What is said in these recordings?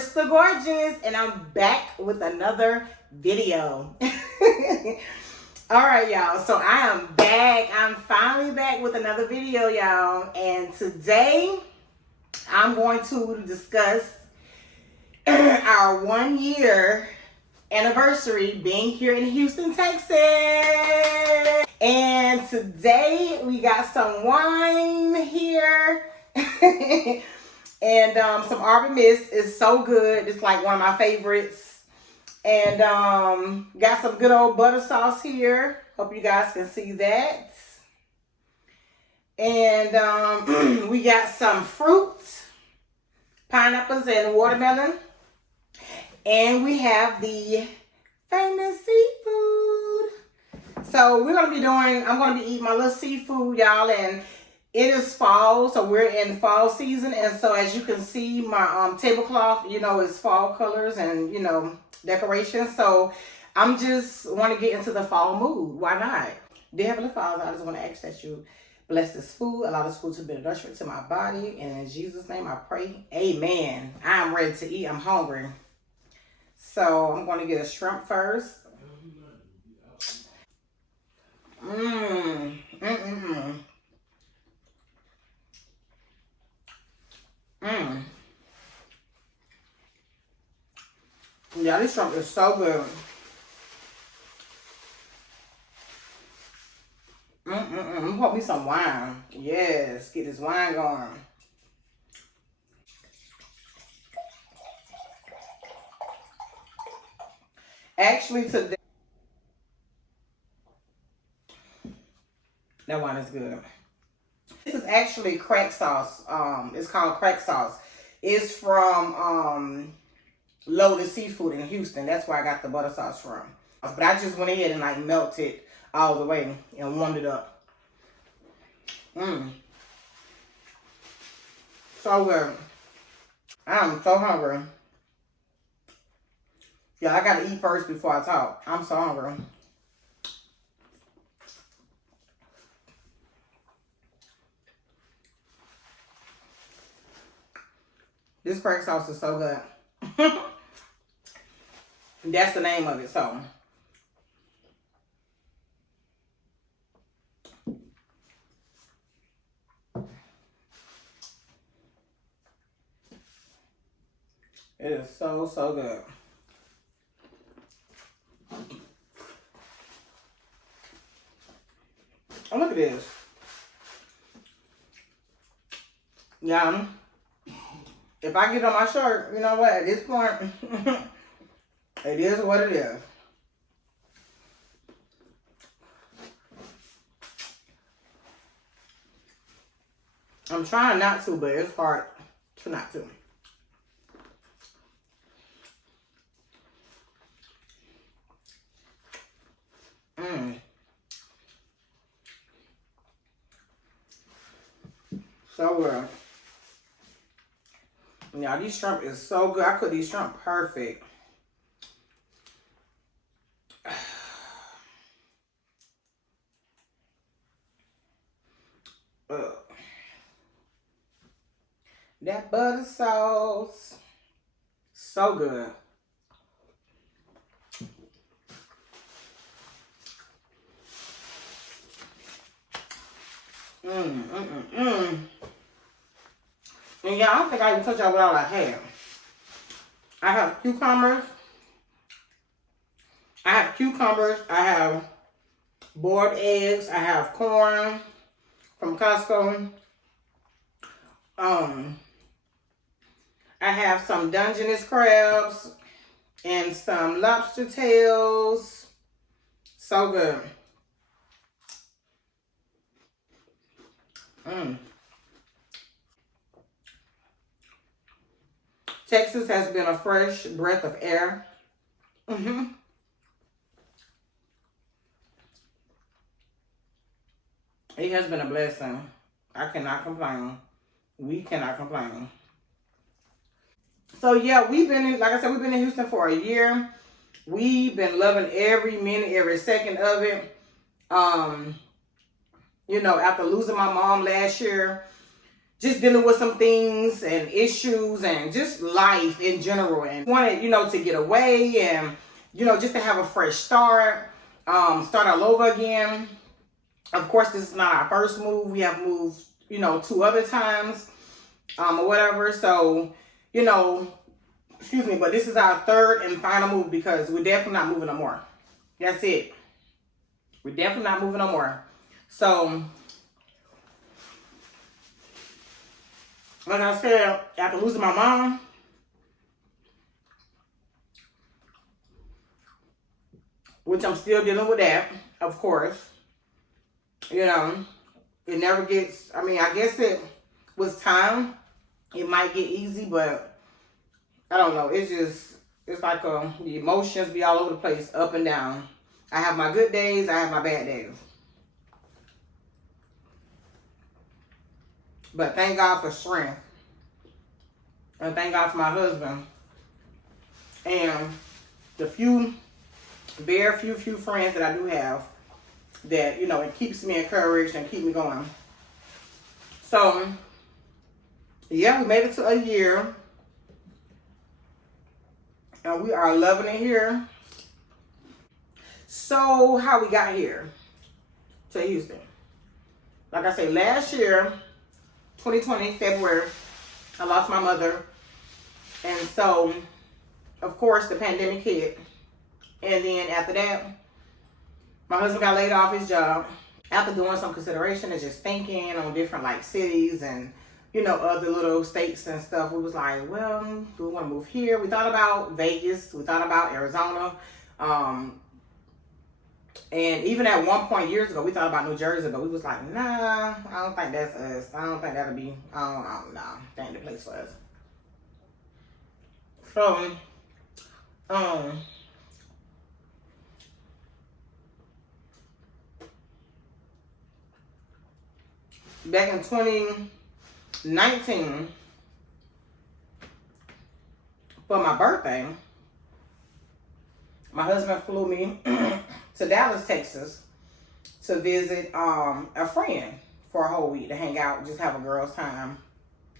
Crystal Gorgeous, and I'm back with another video. All right, y'all. So I am back. I'm finally back with another video, y'all. And today I'm going to discuss our 1 year anniversary being here in Houston, Texas. And today we got some wine here. And some Arbor Mist is so good. It's like one of my favorites. And got some good old butter sauce here. Hope you guys can see that. And we got some fruit, pineapples and watermelon. And we have the famous seafood. So I'm going to be eating my little seafood, y'all. And it is fall, so we're in fall season. And so as you can see, my tablecloth, is fall colors and, decorations. So I'm just want to get into the fall mood. Why not? Dear Heavenly Father, I just want to ask that you bless this food, allow this food to be nourishment to my body. And in Jesus' name I pray, amen. I'm ready to eat. I'm hungry. So I'm going to get a shrimp first. Yeah, this shrimp is so good. Pour me some wine. Yes, get this wine going. Actually, today, that wine is good. This is actually crack sauce. It's called crack sauce. It's from Loaded Seafood in Houston. That's where I got the butter sauce from. But I just went ahead and like melted all the way and warmed it up. So good. I'm so hungry. Yeah, I gotta eat first before I talk. I'm so hungry. This crack sauce is so good. That's the name of it, so. It is so, so good. Oh, look at this. Yeah. If I get on my shirt, you know what? At this point, it is what it is. I'm trying not to, but it's hard to not to. So good. Yeah, these shrimp is so good. I cook these shrimp perfect. That butter sauce, so good. And yeah, I don't think I even touched y'all what all I have. I have cucumbers. I have boiled eggs. I have corn from Costco. I have some Dungeness crabs and some lobster tails. So good. Texas has been a fresh breath of air. It has been a blessing. I cannot complain. We cannot complain. So yeah, like I said, we've been in Houston for a year. We've been loving every minute, every second of it. After losing my mom last year, just dealing with some things and issues and just life in general, and wanted, to get away and, just to have a fresh start, start all over again. Of course, this is not our first move. We have moved, 2 other times, or whatever. So, excuse me, but this is our 3rd and final move because we're definitely not moving no more. That's it. We're definitely not moving no more. So, like I said, after losing my mom, which I'm still dealing with that, of course, it never gets, I guess it was time. It might get easy, but I don't know. It's like the emotions be all over the place, up and down. I have my good days, I have my bad days. But thank God for strength. And thank God for my husband. And the very few friends that I do have that, it keeps me encouraged and keep me going. So, yeah, we made it to a year. And we are loving it here. So, how we got here to Houston. Like I say, last year, 2020, February, I lost my mother. And so, of course, the pandemic hit. And then after that, my husband got laid off his job. After doing some consideration and just thinking on different cities and, other little states and stuff, we was like, well, do we want to move here? We thought about Vegas. We thought about Arizona. And even at one point years ago, we thought about New Jersey, but we was like, nah, I don't think that's us. I don't think that'll be, I don't know, that ain't the place for us. So, back in 2019, for my birthday, my husband flew me to Dallas, Texas to visit a friend for a whole week to hang out, just have a girl's time.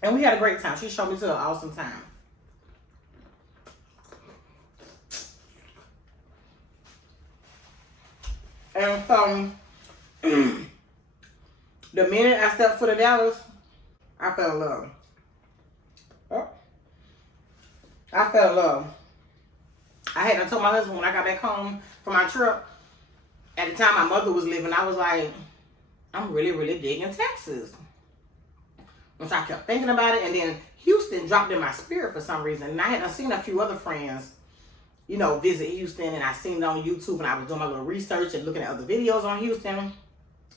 And we had a great time. She showed me to an awesome time. And so, the minute I stepped foot in Dallas, I fell in love. Oh. I fell in love. I had told my husband when I got back home from my trip, at the time my mother was living, I was like, I'm really, really digging Texas. And so I kept thinking about it, and then Houston dropped in my spirit for some reason. And I had seen a few other friends, visit Houston, and I seen it on YouTube, and I was doing my little research and looking at other videos on Houston.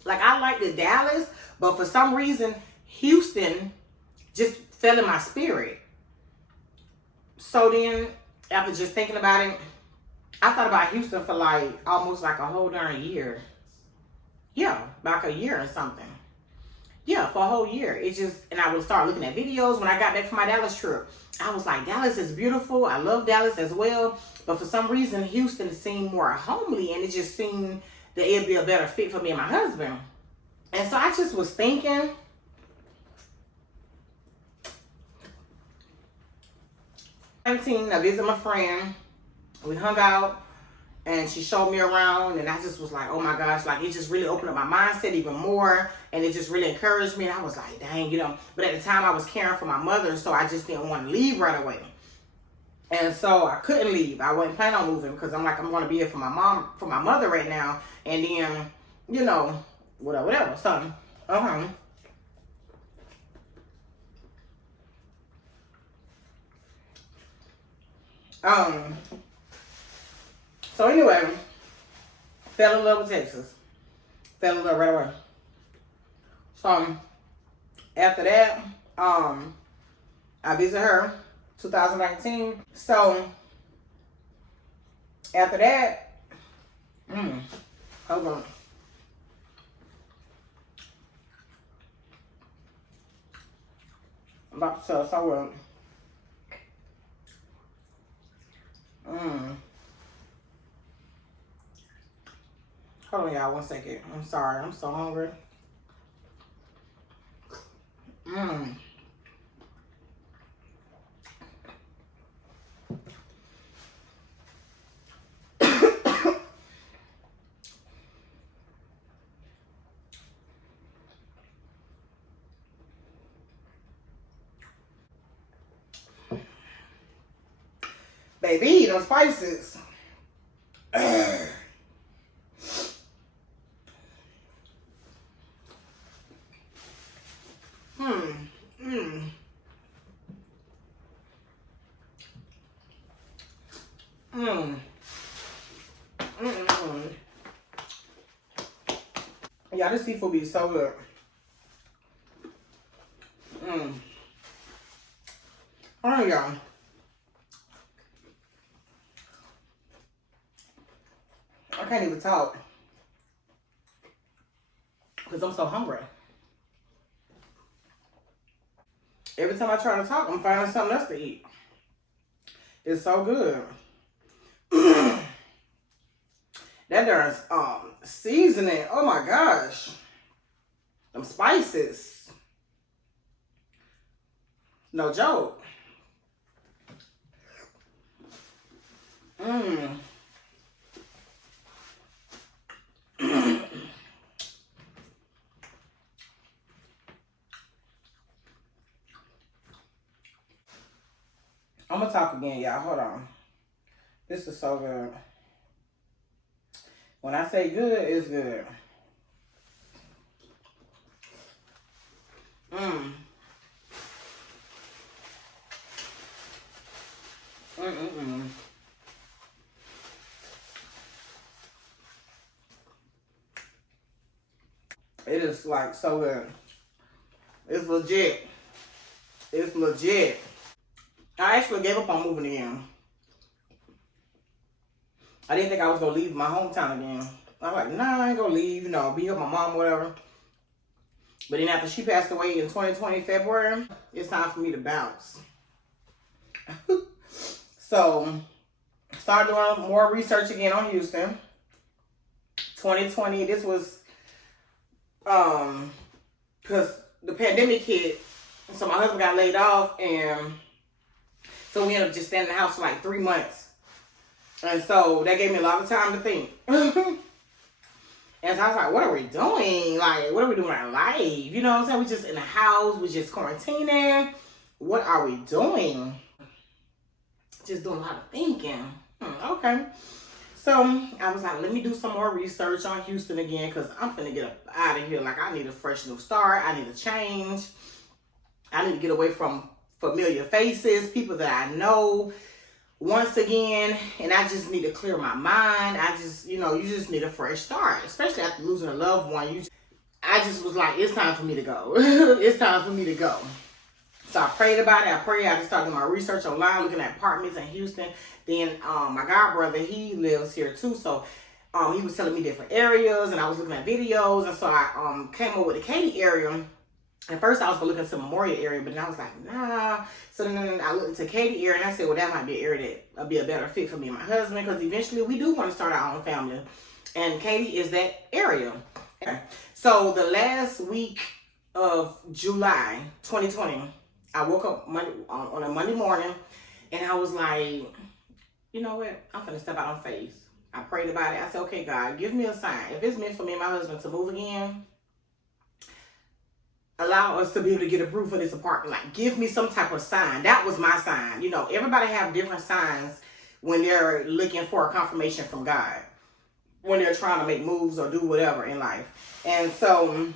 Like, I liked the Dallas, but for some reason, Houston just fell in my spirit. So then, after just thinking about it, I thought about Houston for almost a whole darn year. Yeah, like a year or something. Yeah, for a whole year. And I would start looking at videos. When I got back from my Dallas trip, I was like, Dallas is beautiful. I love Dallas as well. But for some reason, Houston seemed more homely, and it just seemed that it'd be a better fit for me and my husband. And so I just was thinking, I visited my friend. We hung out, and she showed me around, and I just was like, oh my gosh, it just really opened up my mindset even more, and it just really encouraged me. And I was like, dang, but at the time I was caring for my mother, so I just didn't want to leave right away. And so I couldn't leave. I wasn't planning on moving because I'm going to be here for my mother right now, and then, whatever. So, so anyway, fell in love with Texas. Fell in love right away. So, after that, I visited her 2019. So, after that, hold on. I'm about to tell someone. Hold on, y'all, 1 second. I'm sorry. I'm so hungry. Baby, those spices. Mm. Mm. Mm. Mm. Yeah, this seafood be so good. Mm. Oh, y'all. I can't even talk because I'm so hungry. Every time I try to talk, I'm finding something else to eat. It's so good. That darn seasoning. Oh my gosh. Them spices. No joke. Mmm. I'm gonna talk again, y'all. Hold on. This is so good. When I say good, it's good. Mmm. Mm-mm-mm. It is like so good. It's legit. It's legit. I actually gave up on moving again. I didn't think I was gonna leave my hometown again. I was like, nah, I ain't gonna leave, be with my mom, whatever. But then after she passed away in 2020 February, it's time for me to bounce. So, started doing more research again on Houston. 2020, this was because the pandemic hit, so my husband got laid off, and so we ended up just staying in the house for like 3 months. And so that gave me a lot of time to think. And so I was like, what are we doing? Like, what are we doing in our life? You know what I'm saying? We just in the house. We just quarantining. What are we doing? Just doing a lot of thinking. Okay. So I was like, let me do some more research on Houston again because I'm finna get up out of here. Like, I need a fresh new start. I need a change. I need to get away from familiar faces, people that I know once again, and I just need to clear my mind. I just, you just need a fresh start, especially after losing a loved one. I just was like, it's time for me to go. It's time for me to go. So I prayed about it. I just started doing my research online, looking at apartments in Houston. Then my god brother, he lives here too, so he was telling me different areas, and I was looking at videos, and so I came up with the Katy area. At first, I was going to look into Memorial area, but then I was like, nah. So then I looked into Katy area, and I said, well, that might be an area that would be a better fit for me and my husband, because eventually we do want to start our own family. And Katy is that area. Okay. So the last week of July 2020, I woke up on a Monday morning, and I was like, you know what? I'm going to step out on faith. I prayed about it. I said, okay, God, give me a sign. If it's meant for me and my husband to move again, allow us to be able to get approved for this apartment. Like, give me some type of sign. That was my sign. Everybody have different signs when they're looking for a confirmation from God, when they're trying to make moves or do whatever in life. And so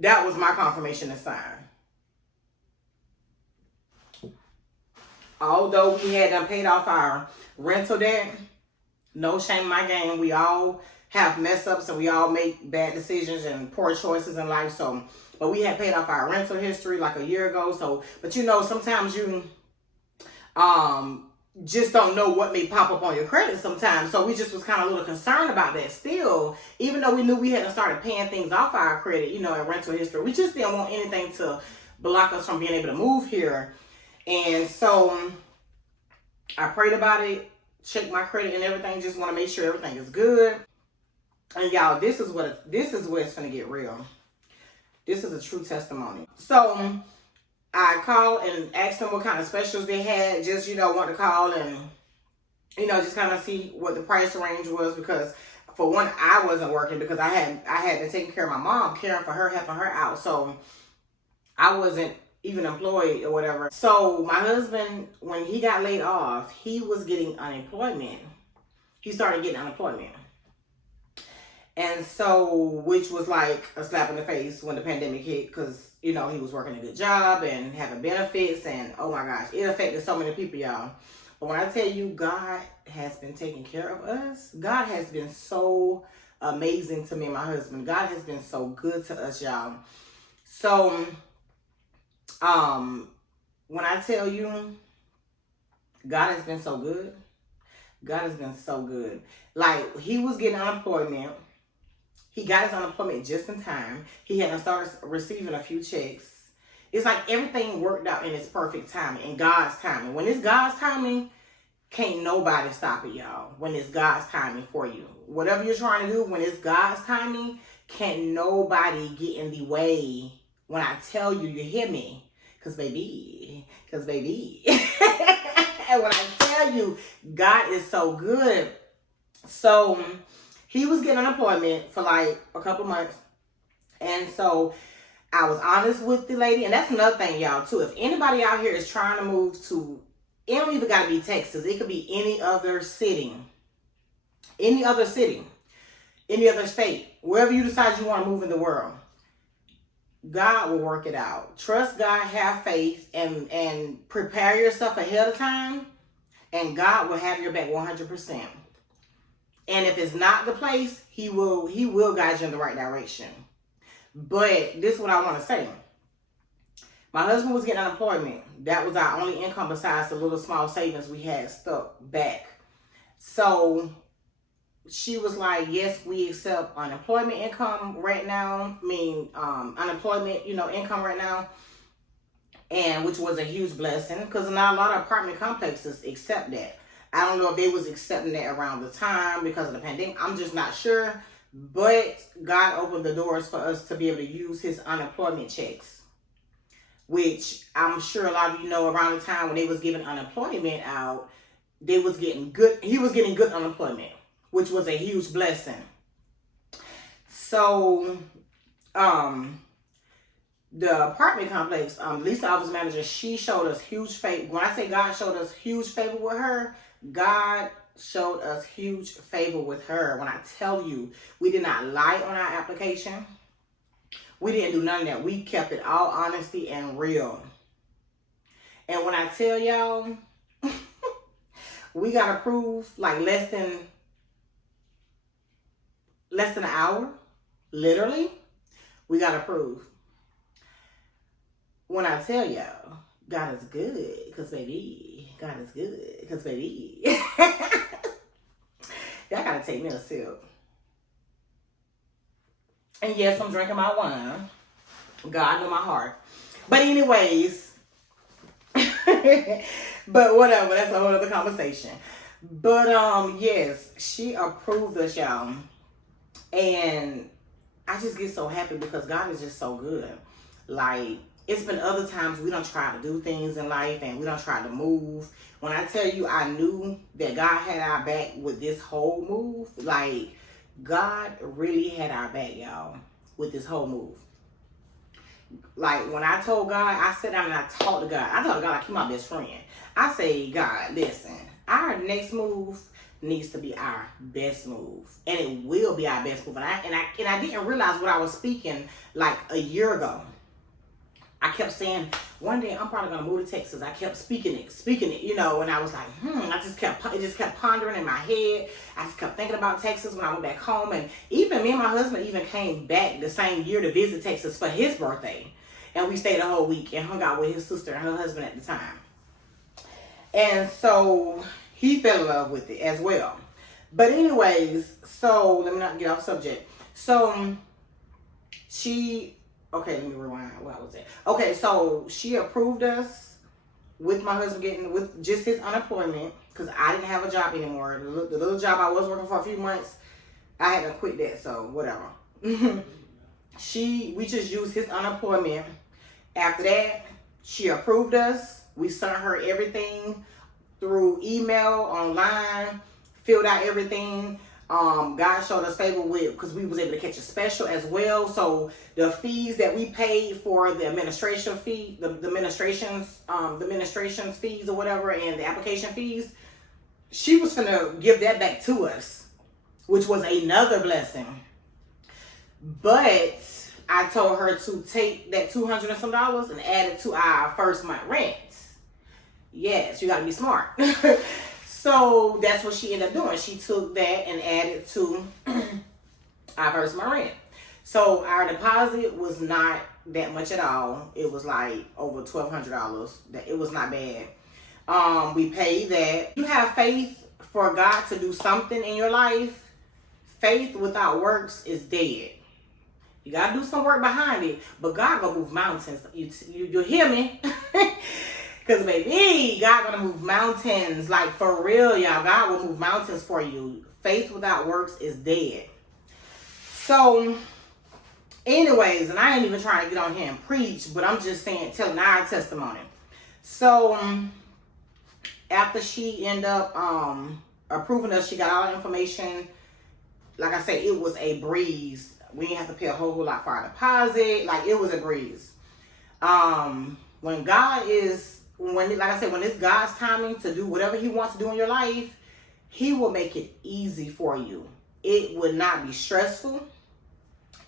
that was my confirmation and sign. Although we had done paid off our rental debt, no shame in my game. We all have mess ups and we all make bad decisions and poor choices in life. But we had paid off our rental history like a year ago. But sometimes you just don't know what may pop up on your credit sometimes. So we just was kind of a little concerned about that still. Even though we knew we hadn't started paying things off our credit, and rental history. We just didn't want anything to block us from being able to move here. And so I prayed about it, checked my credit and everything. Just want to make sure everything is good. And y'all, this is where it's gonna get real. This is a true testimony. So I called and asked them what kind of specials they had. Just, want to call and, just kind of see what the price range was, because for one, I wasn't working because I had been taking care of my mom, caring for her, helping her out. So I wasn't even employed or whatever. So my husband, when he got laid off, he was getting unemployment. He started getting unemployment. And so, which was like a slap in the face when the pandemic hit, because, you know, he was working a good job and having benefits, and oh my gosh, it affected so many people, y'all. But when I tell you God has been taking care of us, God has been so amazing to me and my husband. God has been so good to us, y'all. So, when I tell you God has been so good, God has been so good. Like, he was getting unemployment. He got his unemployment just in time. He hadn't started receiving a few checks. It's like everything worked out in its perfect timing, in God's timing. When it's God's timing, can't nobody stop it, y'all. When it's God's timing for you. Whatever you're trying to do, when it's God's timing, can't nobody get in the way. When I tell you, you hear me. Because baby. And when I tell you, God is so good. So, he was getting unemployment for like a couple months. And so, I was honest with the lady. And that's another thing, y'all, too. If anybody out here is trying to move to, it don't even got to be Texas. It could be any other city. Any other city. Any other state. Wherever you decide you want to move in the world. God will work it out. Trust God, have faith, and prepare yourself ahead of time. And God will have your back 100%. And if it's not the place, he will guide you in the right direction. But this is what I want to say. My husband was getting unemployment. That was our only income besides the little small savings we had stuck back. So she was like, yes, we accept unemployment income right now. Unemployment, income right now. And which was a huge blessing, because not a lot of apartment complexes accept that. I don't know if they was accepting that around the time because of the pandemic. I'm just not sure. But God opened the doors for us to be able to use his unemployment checks, which I'm sure a lot of you know around the time when they was giving unemployment out, he was getting good unemployment, which was a huge blessing. So, the apartment complex, Lisa, office manager, she showed us huge favor. When I say God showed us huge favor with her, God showed us huge favor with her. When I tell you, we did not lie on our application. We didn't do none of that. We kept it all honesty and real. And when I tell y'all, we got approved like less than an hour. Literally, we got approved. When I tell y'all, God is good, because baby, God is good, because baby. Y'all gotta take me a sip. And yes, I'm drinking my wine. God knew my heart. But anyways, but whatever, that's a whole other conversation. But yes, she approved us, y'all. And I just get so happy because God is just so good. Like, it's been other times we don't try to do things in life and we don't try to move. When I tell you, I knew that God had our back with this whole move. Like, God really had our back, y'all, with this whole move. Like, when I told God, I sat down and I talked to God. I told God, like, he's my best friend. I say, God, listen, our next move needs to be our best move. And it will be our best move. And I didn't realize what I was speaking like a year ago. I kept saying, one day I'm probably gonna move to Texas. I kept speaking it, and I was like, it just kept pondering in my head. I just kept thinking about Texas when I went back home. And even me and my husband even came back the same year to visit Texas for his birthday. And we stayed a whole week and hung out with his sister and her husband at the time. And so he fell in love with it as well. But anyways, so let me not get off subject. So okay, let me rewind what I was at. Okay, so she approved us with my husband getting, with just his unemployment, because I didn't have a job anymore. The little job I was working for a few months, I had to quit that, so whatever. We just used his unemployment. After that, she approved us. We sent her everything through email, online, filled out everything. God showed us favor with, because we was able to catch a special as well. So the fees that we paid for the administration fee, the administration's fees or whatever, and the application fees, she was gonna give that back to us, which was another blessing. But I told her to take that $200 and some and add it to our first month rent. Yes, you gotta be smart. So that's what she ended up doing. She took that and added to our first month rent. So our deposit was not that much at all. It was like over $1,200. It was not bad. We paid that. You have faith for God to do something in your life. Faith without works is dead. You gotta do some work behind it, but God gonna move mountains. You hear me? Cause baby, God gonna move mountains, like for real, y'all. God will move mountains for you. Faith without works is dead. So, anyways, and I ain't even trying to get on here and preach, but I'm just saying, telling our testimony. So, after she ended up approving us, she got all the information. Like I said, it was a breeze. We didn't have to pay a whole lot for our deposit. Like, it was a breeze. When it's God's timing to do whatever he wants to do in your life, he will make it easy for you. It will not be stressful.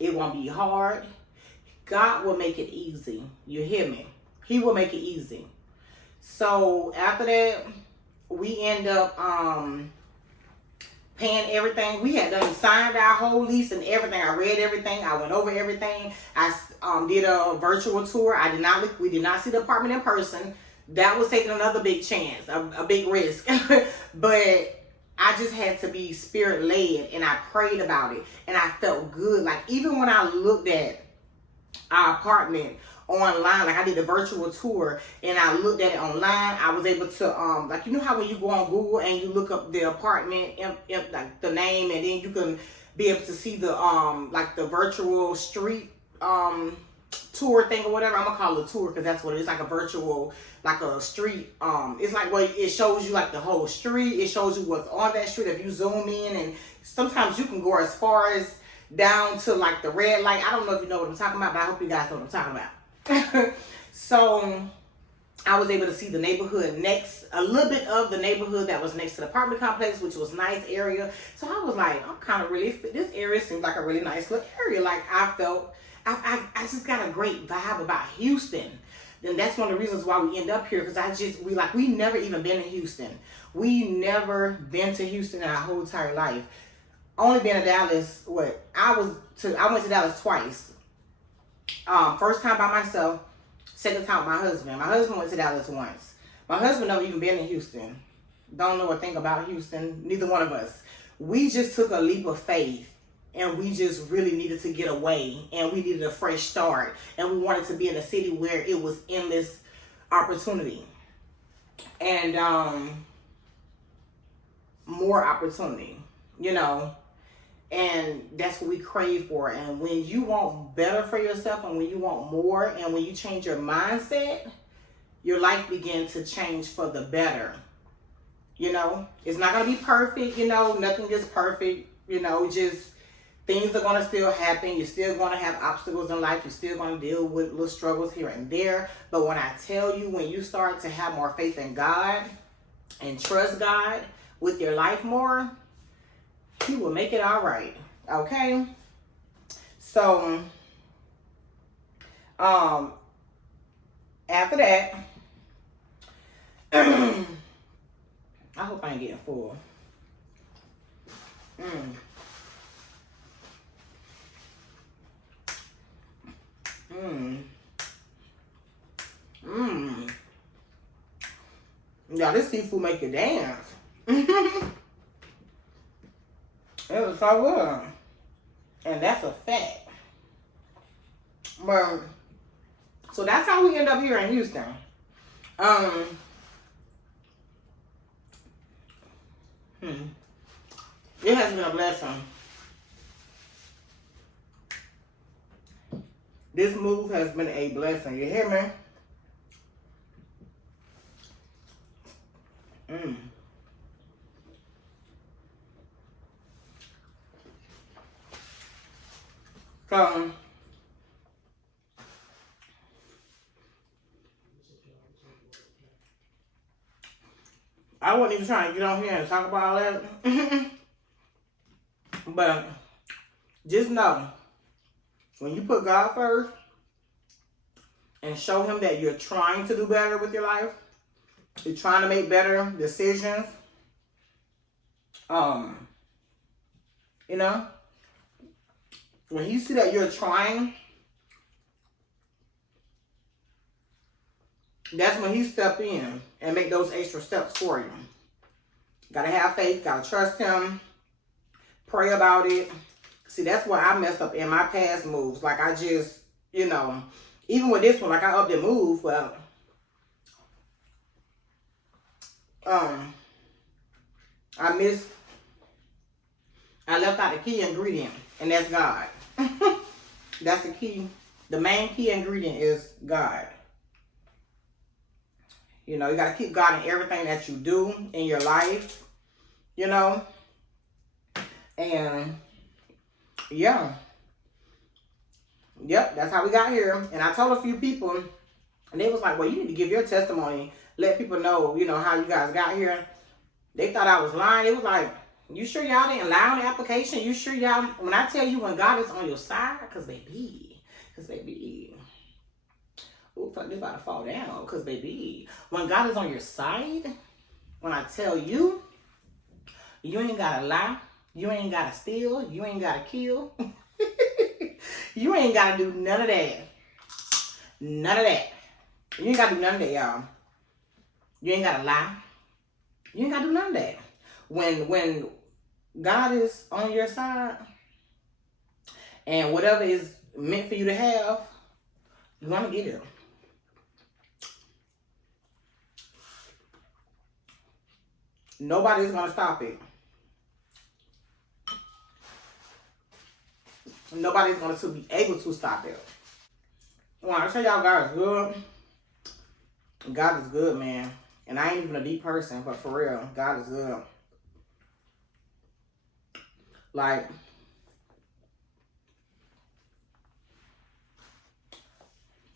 It won't be hard. God will make it easy. You hear me? He will make it easy. So after that, we end up paying everything. We had done signed our whole lease and everything. I read everything. I went over everything. I did a virtual tour. We did not see the apartment in person. That was taking another big chance, a big risk. But I just had to be spirit led, and I prayed about it, and I felt good. Like, even when I looked at our apartment online, like I did a virtual tour and I looked at it online, I was able to like, you know how when you go on Google and you look up the apartment, like the name, and then you can be able to see the like the virtual street tour thing or whatever. I'm gonna call it a tour because that's what it is, like a virtual, like a street. It's like, well, it shows you like the whole street. It shows you what's on that street if you zoom in, and sometimes you can go as far as down to like the red light. I don't know if you know what I'm talking about, but I hope you guys know what I'm talking about. So I was able to see the neighborhood a little bit of the neighborhood that was next to the apartment complex, which was a nice area. So I was like, I'm kind of really, this area seems like a really nice little area. Like, I felt, I just got a great vibe about Houston. Then that's one of the reasons why we end up here, because we never even been to Houston. We never been to Houston in our whole entire life. Only been to Dallas, I went to Dallas twice. First time by myself, second time with my husband. My husband went to Dallas once. My husband never even been to Houston. Don't know a thing about Houston, neither one of us. We just took a leap of faith, and we just really needed to get away, and we needed a fresh start, and we wanted to be in a city where it was endless opportunity and more opportunity, you know. And that's what we crave for. And when you want better for yourself, and when you want more, and when you change your mindset, your life begins to change for the better. You know, it's not going to be perfect. You know, nothing is perfect. You know, just things are going to still happen. You're still going to have obstacles in life. You're still going to deal with little struggles here and there. But when I tell you, when you start to have more faith in God and trust God with your life more, He will make it all right. Okay? So, after that, I hope I ain't getting full. Y'all, this seafood make you dance. It was so good. And that's a fact. But, so that's how we end up here in Houston. It has been a blessing. This move has been a blessing. You hear me? So I wasn't even trying to get on here and talk about all that. But just know, when you put God first and show him that you're trying to do better with your life, you're trying to make better decisions, you know, when you see that you're trying, that's when he step in and make those extra steps for you. Gotta have faith, gotta trust him, pray about it. See, that's where I messed up in my past moves. Like, I just, you know, even with this one, like, I upped the move, but I left out the key ingredient, and that's God. That's the key. The main key ingredient is God. You know, you got to keep God in everything that you do in your life, you know. And, yeah. Yep, that's how we got here. And I told a few people, and they was like, well, you need to give your testimony. Let people know, you know, how you guys got here. They thought I was lying. It was like, you sure y'all didn't lie on the application? You sure y'all, when I tell you when God is on your side, because baby, ooh, fuck, this about to fall down, because baby, when God is on your side, when I tell you, you ain't got to lie, you ain't got to steal, you ain't got to kill, you ain't got to do none of that. None of that. You ain't got to do none of that, y'all. You ain't got to lie. You ain't got to do none of that. When God is on your side, and whatever is meant for you to have, you're going to get it. Nobody's going to stop it. Nobody's going to be able to stop it. When I tell y'all God is good, God is good, man. And I ain't even a deep person, but for real, God is good. Like,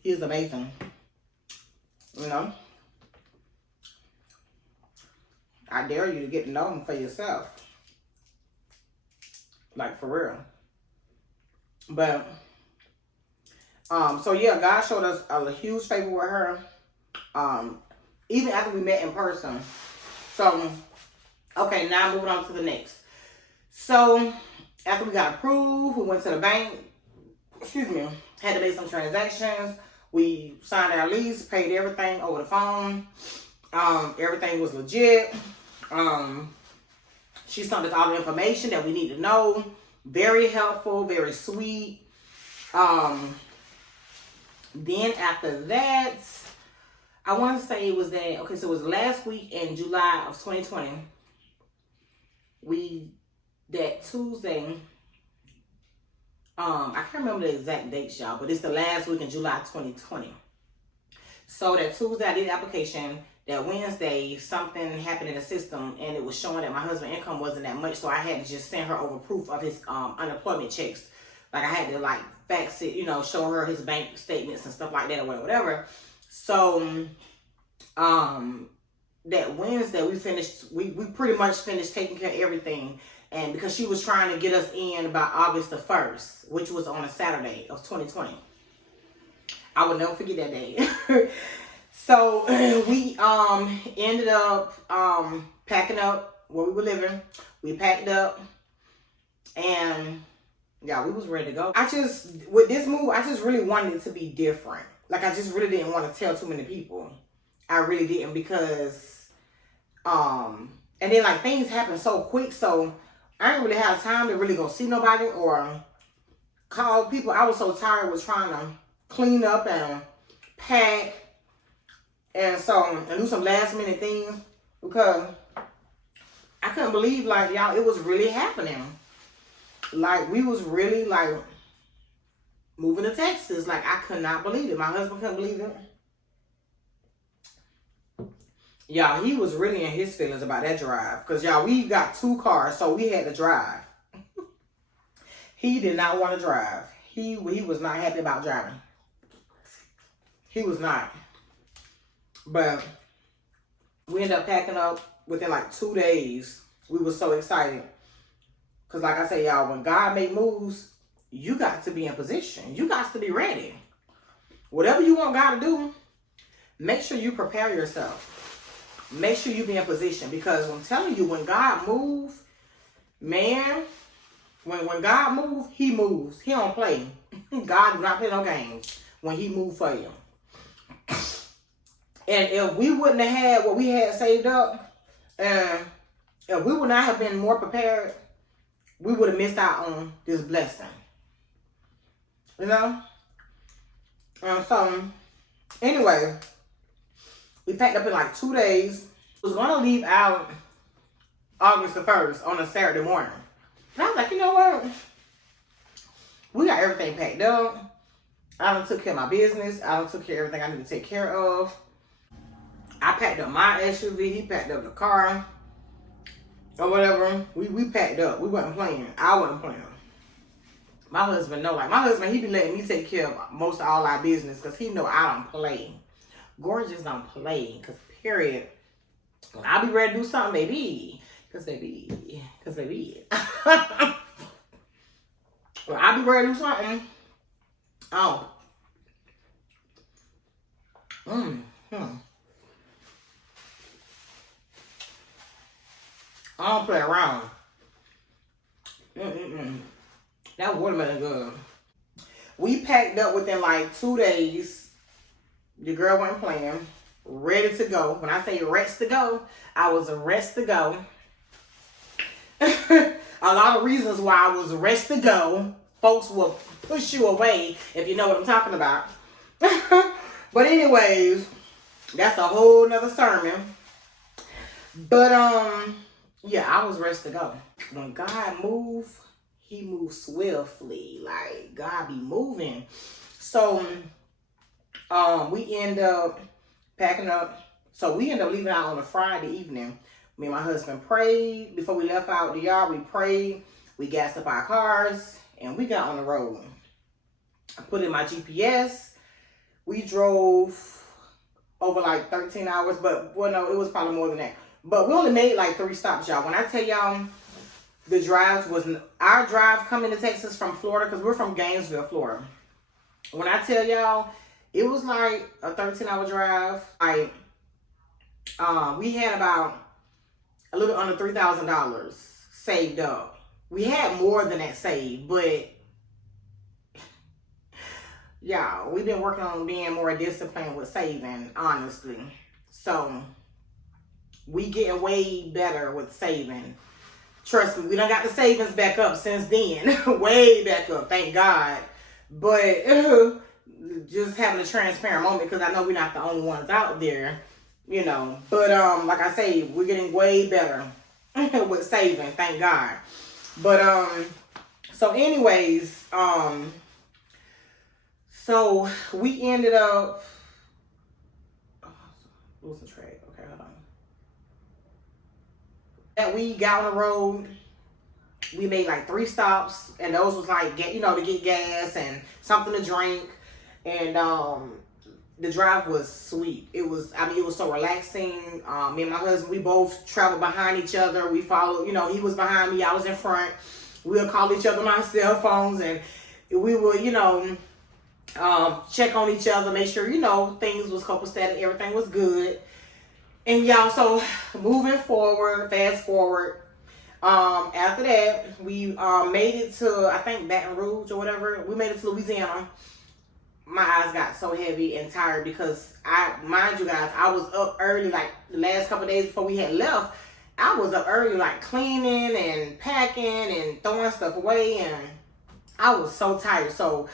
he is amazing. You know? I dare you to get to know him for yourself. Like, for real. But, so yeah, God showed us a huge favor with her. Even after we met in person. So, okay, now moving on to the next. So, after we got approved, we went to the bank. Excuse me. Had to make some transactions. We signed our lease, paid everything over the phone. Everything was legit. She sent us all the information that we need to know. Very helpful, very sweet. Then after that, I want to say it was that, okay, so it was last week in July of 2020. That Tuesday, I can't remember the exact dates, y'all, but it's the last week in July 2020. So that Tuesday, I did the application. That Wednesday, something happened in the system, and it was showing that my husband's income wasn't that much, so I had to just send her over proof of his unemployment checks. Like, I had to, like, fax it, you know, show her his bank statements and stuff like that or whatever. So, that Wednesday, we pretty much finished taking care of everything. And because she was trying to get us in by August the 1st, which was on a Saturday of 2020. I will never forget that day. So we ended up packing up where we were living. We packed up, and yeah, we was ready to go. With this move, I just really wanted it to be different. Like, I just really didn't want to tell too many people. I really didn't, because and then, like, things happen so quick, so I didn't really have time to really go see nobody or call people. I was so tired with trying to clean up and pack and do some last minute things, because I couldn't believe, like, y'all, it was really happening. Like, we was really, like, moving to Texas. Like, I could not believe it. My husband couldn't believe it. Y'all, he was really in his feelings about that drive. Because, y'all, we got 2 cars, so we had to drive. He did not want to drive. he was not happy about driving. He was not. But we ended up packing up within like 2 days. We were so excited. Because like I say, y'all, when God make moves, you got to be in position. You got to be ready. Whatever you want God to do, make sure you prepare yourself. Make sure you be in position. Because I'm telling you, when God moves, man, when God moves, he moves. He don't play. God does not play no games when he moves for you. And if we wouldn't have had what we had saved up, and if we would not have been more prepared, we would have missed out on this blessing. You know? So, anyway, we packed up in like 2 days. We was going to leave out August the 1st on a Saturday morning. And I was like, you know what? We got everything packed up. I done took care of my business. I done took care of everything I need to take care of. I packed up my SUV. He packed up the car. Or whatever. We packed up. We wasn't playing. I wasn't playing. My husband know. Like, my husband, he be letting me take care of most of all our business. Because he know I don't play. Gorgeous don't play. Because, period. When I be ready to do something, baby. Because, baby. When I be ready to do something. Oh. I don't play around. That watermelon good. We packed up within like 2 days. The girl wasn't playing. Ready to go. When I say rest to go, I was rest to go. A lot of reasons why I was rest to go. Folks will push you away if you know what I'm talking about. But anyways, that's a whole nother sermon. But yeah, I was ready to go. When God moves, he moves swiftly. Like, God be moving. So we end up packing up. So we end up leaving out on a Friday evening. Me and my husband prayed. Before we left out the yard, we prayed. We gassed up our cars. And we got on the road. I put in my GPS. We drove over like 13 hours. But, well, no, it was probably more than that. But we only made like 3 stops, y'all. When I tell y'all, the drives was our drive coming to Texas from Florida, because we're from Gainesville, Florida. When I tell y'all, it was like a 13-hour drive. Like, we had about a little under $3,000 saved up. We had more than that saved, but y'all, we've been working on being more disciplined with saving, honestly. So we getting way better with saving. Trust me, we done got the savings back up since then. Way back up, thank God. But just having a transparent moment, because I know we're not the only ones out there, you know. But like I say, we're getting way better with saving, thank God. But so anyways, so we ended up losing track. Okay, hold on. That we got on the road, we made like 3 stops, and those was like to get gas and something to drink, and the drive was sweet. It was so relaxing. Me and my husband, we both traveled behind each other. We followed, he was behind me, I was in front. We'll call each other on our cell phones, and we would, check on each other, make sure, things was copacetic, everything was good. And y'all, so moving forward, fast forward, after that, we made it to, I think, Baton Rouge or whatever. We made it to Louisiana. My eyes got so heavy and tired because mind you guys, I was up early, like the last couple of days before we had left. I was up early, like cleaning and packing and throwing stuff away, and I was so tired. So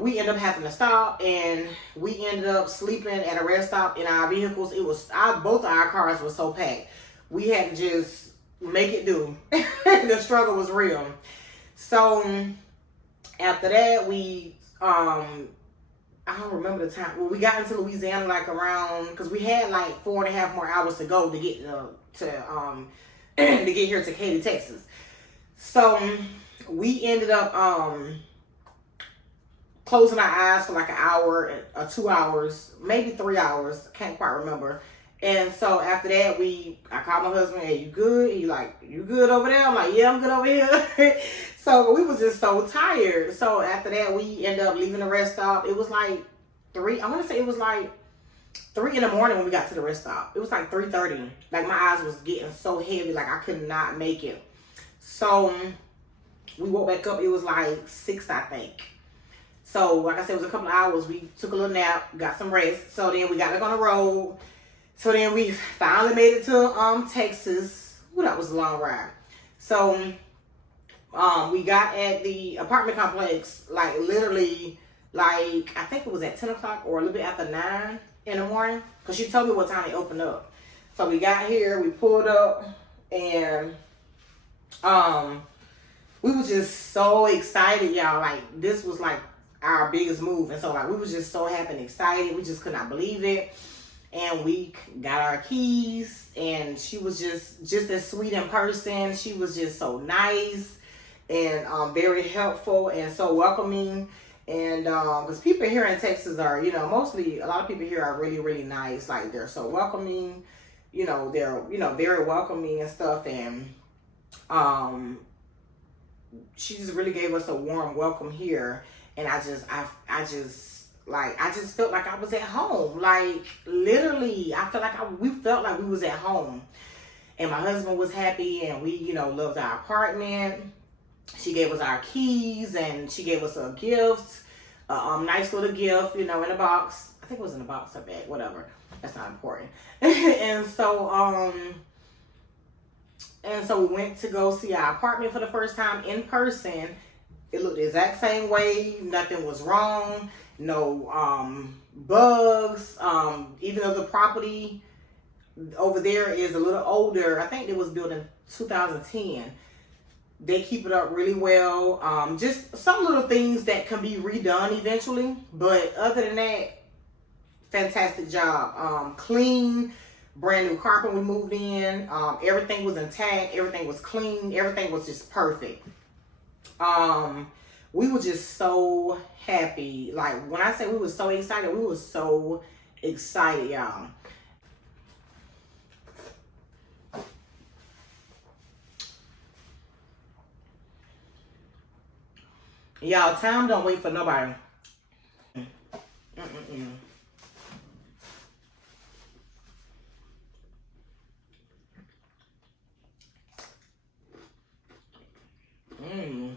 we ended up having to stop, and we ended up sleeping at a rest stop in our vehicles. Both of our cars were so packed. We had to just make it do. The struggle was real. So after that, we I don't remember the time. Well, we got into Louisiana like around, because we had like 4.5 more hours to go to get to get here to Katy, Texas. So we ended up closing our eyes for like an hour or 2 hours, maybe 3 hours. Can't quite remember. And so after that, I called my husband. Hey, you good? He like, you good over there? I'm like, yeah, I'm good over here. So we was just so tired. So after that, we ended up leaving the rest stop. It was like 3. I want to say it was like 3 in the morning when we got to the rest stop. It was like 3:30. Like my eyes was getting so heavy, like I could not make it. So we woke back up. It was like 6, I think. So like I said, it was a couple of hours. We took a little nap, got some rest. So then we got back on the road. So then we finally made it to Texas. Ooh, that was a long ride. So we got at the apartment complex like literally like I think it was at 10 o'clock or a little bit after 9 in the morning, because she told me what time they opened up. So we got here, we pulled up, and we was just so excited, y'all. Like this was like our biggest move, and so like we was just so happy and excited. We just could not believe it. And we got our keys, and she was just as sweet in person. She was just so nice and very helpful and so welcoming. And because people here in Texas are, you know, mostly a lot of people here are really, really nice. Like they're so welcoming, you know, they're, you know, very welcoming and stuff. And she just really gave us a warm welcome here. And I just felt like I was at home. Like literally, I felt like we felt like we was at home. And my husband was happy, and we, you know, loved our apartment. She gave us our keys, and she gave us a gift, a nice little gift, you know, in a box. I think it was in a box or bag, whatever. That's not important. And so we went to go see our apartment for the first time in person. It looked the exact same way. Nothing was wrong. No bugs. Even though the property over there is a little older, I think it was built in 2010. They keep it up really well. Just some little things that can be redone eventually. But other than that, fantastic job. Clean, brand new carpet we moved in. Everything was intact. Everything was clean. Everything was just perfect. We were just so happy. Like when I say we were so excited, we were so excited, y'all. Y'all, time don't wait for nobody. Mm-mm-mm. Mm.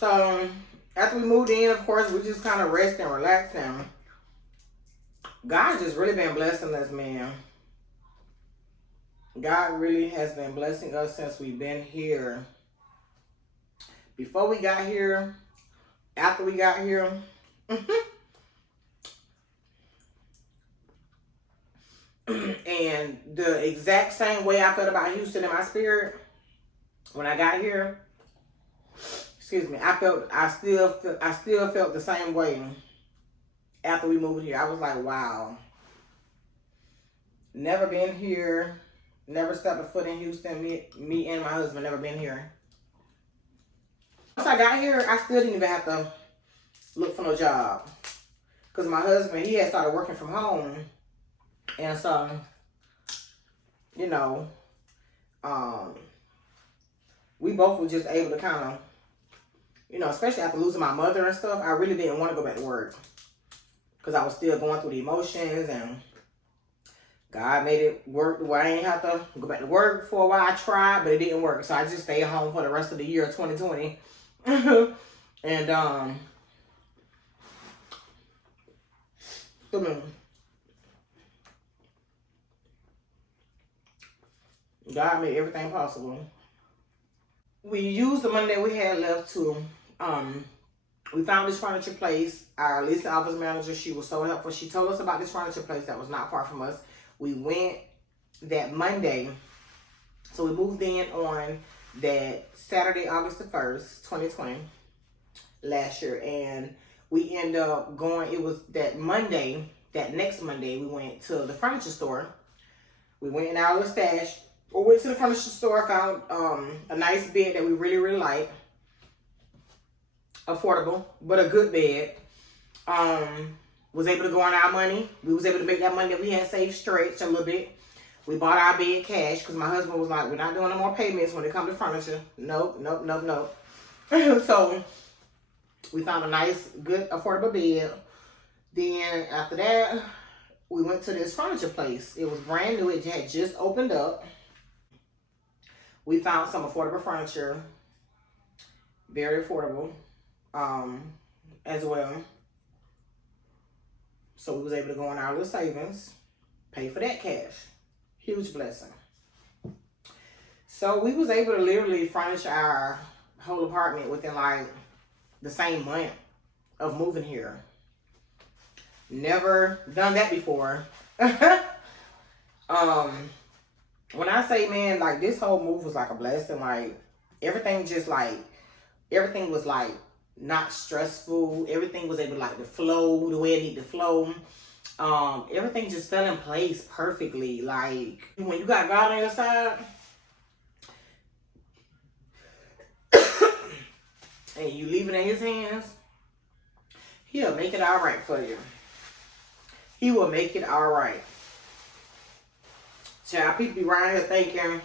So after we moved in, of course, we just kind of rest and relax now. God's just really been blessing us, man. God really has been blessing us since we've been here. Before we got here, after we got here. And the exact same way I felt about Houston in my spirit when I got here. Excuse me. I still felt the same way after we moved here. I was like, wow. Never been here. Never stepped a foot in Houston. Me and my husband never been here. Once I got here, I still didn't even have to look for no job. Because my husband, he had started working from home. And so, you know, we both were just able to kind of, you know, especially after losing my mother and stuff, I really didn't want to go back to work. Because I was still going through the emotions, and God made it work where I ain't have to go back to work for a while. I tried, but it didn't work. So I just stayed home for the rest of the year of 2020. And, God made everything possible. We used the money that we had left to, we found this furniture place. Our leasing office manager, she was so helpful. She told us about this furniture place that was not far from us. We went that Monday. So we moved in on that Saturday, August the 1st, 2020, last year. And we ended up going, it was that Monday that next Monday, we went to the furniture store. We went in our little stash. We went to the furniture store, found a nice bed that we really, really like. Affordable, but a good bed. Was able to go on our money. We was able to make that money that we had saved stretch a little bit. We bought our bed cash because my husband was like, we're not doing no more payments when it comes to furniture. Nope. So we found a nice, good, affordable bed. Then after that, we went to this furniture place. It was brand new. It had just opened up. We found some affordable furniture. Very affordable as well. So we was able to go on our little savings, pay for that cash. Huge blessing. So we was able to literally furnish our whole apartment within like the same month of moving here. Never done that before. When I say, man, like this whole move was like a blessing. Like everything was like not stressful. Everything was able to like to flow the way it needed to flow. Everything just fell in place perfectly. Like when you got God on your side and you leave it in his hands, he'll make it all right for you. He will make it all right. Child, people be around here thinking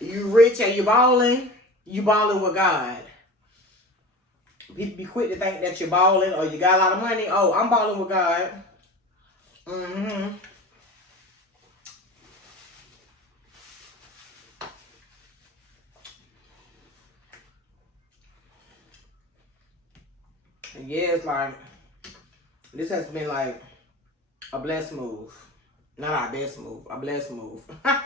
you rich and you balling with God. People be quick to think that you're balling or you got a lot of money. Oh, I'm balling with God. And yeah, it's like, this has been like a blessed move. Not our best move, a blessed move. I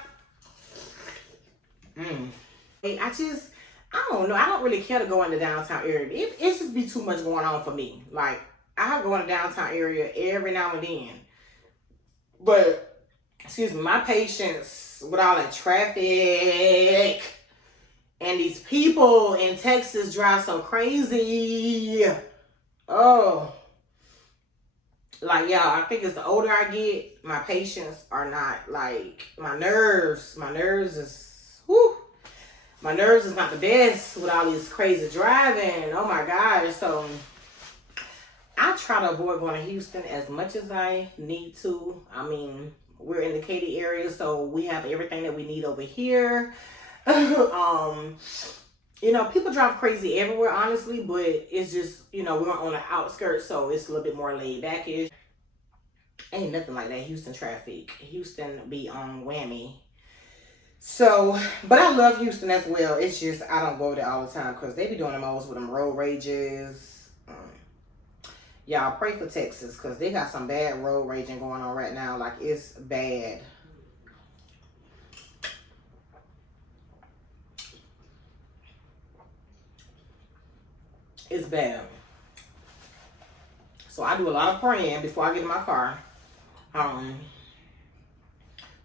don't know. I don't really care to go in the downtown area. It just be too much going on for me. Like, I go in the downtown area every now and then. But, excuse me, my patience with all that traffic and these people in Texas drive so crazy. Oh. Like, y'all, I think as the older I get, my patience are not, like, my nerves is, whew. My nerves is not the best with all this crazy driving. Oh, my gosh. So, I try to avoid going to Houston as much as I need to. I mean, we're in the Katy area, so we have everything that we need over here. You know, people drive crazy everywhere, honestly, but it's just, you know, we're on the outskirts, so it's a little bit more laid back-ish. Ain't nothing like that Houston traffic. Houston be on whammy. So, but I love Houston as well. It's just, I don't go there all the time because they be doing the most with them road rages. Y'all pray for Texas because they got some bad road raging going on right now. Like, it's bad. It's bad. So I do a lot of praying before I get in my car.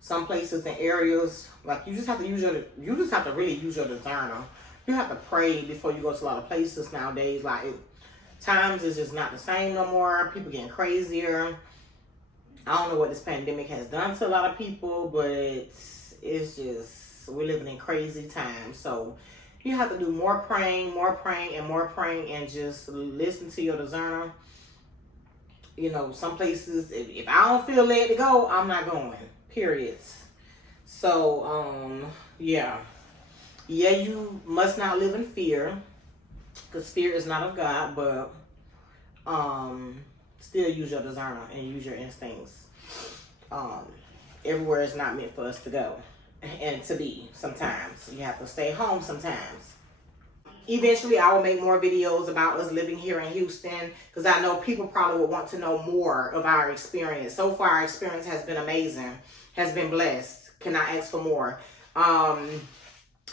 Some places and areas, like you just have to really use your discerner. You have to pray before you go to a lot of places nowadays. Like times is just not the same no more. People getting crazier. I don't know what this pandemic has done to a lot of people, but it's just, we're living in crazy times. So you have to do more praying, and just listen to your discerner. You know, some places, if I don't feel led to go, I'm not going. Periods. So, yeah. Yeah, you must not live in fear. Because fear is not of God, but still use your discerner and use your instincts. Everywhere is not meant for us to go and to be sometimes. You have to stay home sometimes. Eventually, I will make more videos about us living here in Houston because I know people probably would want to know more of our experience. So far, our experience has been amazing, has been blessed. Cannot ask for more. I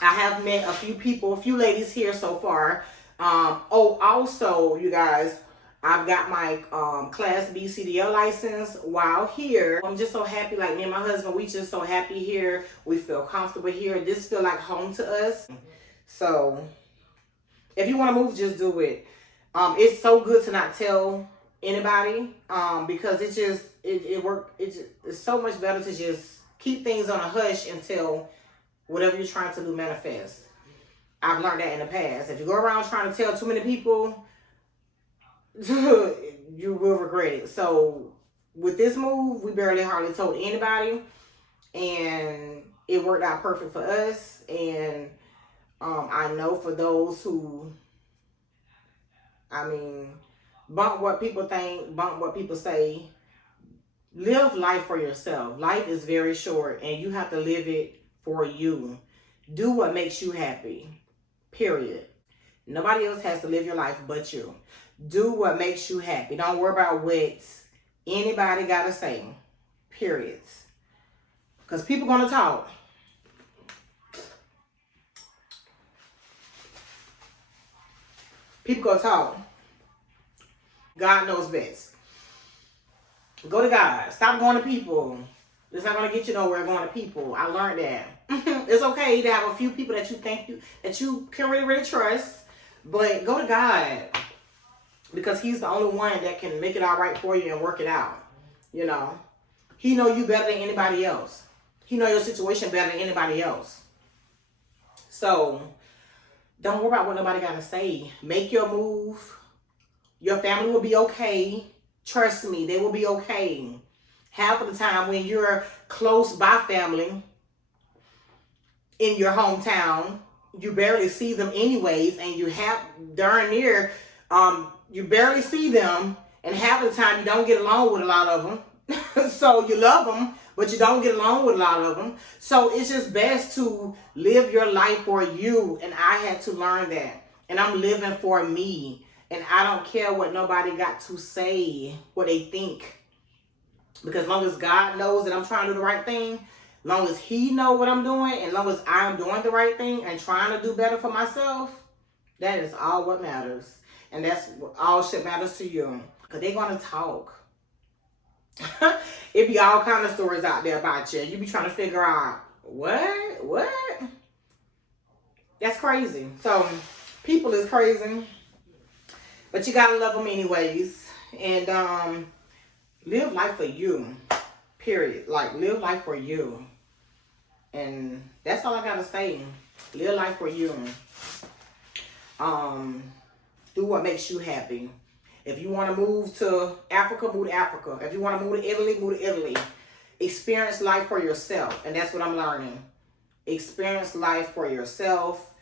have met a few people, a few ladies here so far. Also, you guys, I've got my Class B CDL license while here. I'm just so happy, like me and my husband, we just so happy here. We feel comfortable here. This feel like home to us. So if you want to move, just do it. It's so good to not tell anybody, because it's so much better to just keep things on a hush until whatever you're trying to do manifests. I've learned that in the past. If you go around trying to tell too many people, you will regret it. So with this move, we barely hardly told anybody, and it worked out perfect for us. And I know for those who, bump what people think, bump what people say, live life for yourself. Life is very short, and you have to live it for you. Do what makes you happy, period. Nobody else has to live your life but you. Do what makes you happy. Don't worry about what anybody got to say, period. Because people going to talk. People going to talk. God knows best. Go to God. Stop going to people. It's not going to get you nowhere going to people. I learned that. It's okay to have a few people that you think that you can really trust, but go to God, because He's the only one that can make it all right for you and work it out. You know, He know you better than anybody else. He know your situation better than anybody else. So don't worry about what nobody got to say. Make your move. Your family will be okay. Trust me, they will be okay. Half of the time when you're close by family in your hometown, you barely see them anyways, and you have darn near, you barely see them, and half of the time you don't get along with a lot of them. So you love them, but you don't get along with a lot of them. So it's just best to live your life for you, and I had to learn that. And I'm living for me, and I don't care what nobody got to say, what they think. Because as long as God knows that I'm trying to do the right thing, as long as He knows what I'm doing, and as long as I'm doing the right thing and trying to do better for myself, that is all what matters. And that's all shit matters to you. Because they're going to talk. It be all kind of stories out there about you. You be trying to figure out, what? That's crazy. So, people is crazy. But you got to love them anyways. And, live life for you, period. Like, live life for you. And that's all I got to say. Live life for you. Do what makes you happy. If you want to move to Africa, move to Africa. If you want to move to Italy, move to Italy. Experience life for yourself. And that's what I'm learning. Experience life for yourself.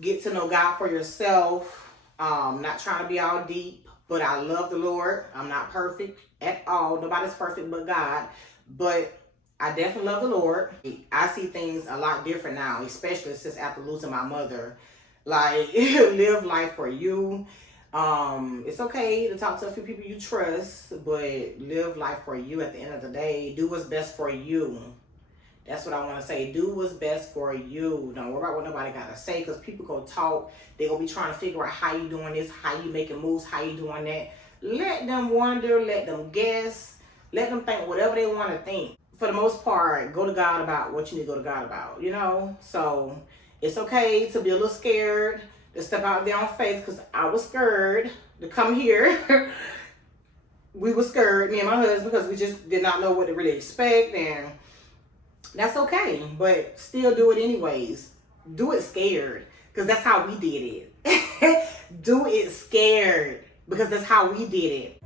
Get to know God for yourself. Not trying to be all deep. But I love the Lord. I'm not perfect at all. Nobody's perfect but God. But I definitely love the Lord. I see things a lot different now, especially since after losing my mother. Like, live life for you. It's okay to talk to a few people you trust, but live life for you at the end of the day. Do what's best for you. That's what I want to say. Do what's best for you. Don't worry about what nobody got to say, because people go talk. They're going to be trying to figure out how you doing this, how you making moves, how you doing that. Let them wonder. Let them guess. Let them think whatever they want to think. For the most part, go to God about what you need to go to God about, you know? So it's okay to be a little scared, to step out there on faith, because I was scared to come here. We were scared, me and my husband, because we just did not know what to really expect, and that's okay, but still do it anyways. Do it scared, because that's how we did it. Do it scared, because that's how we did it.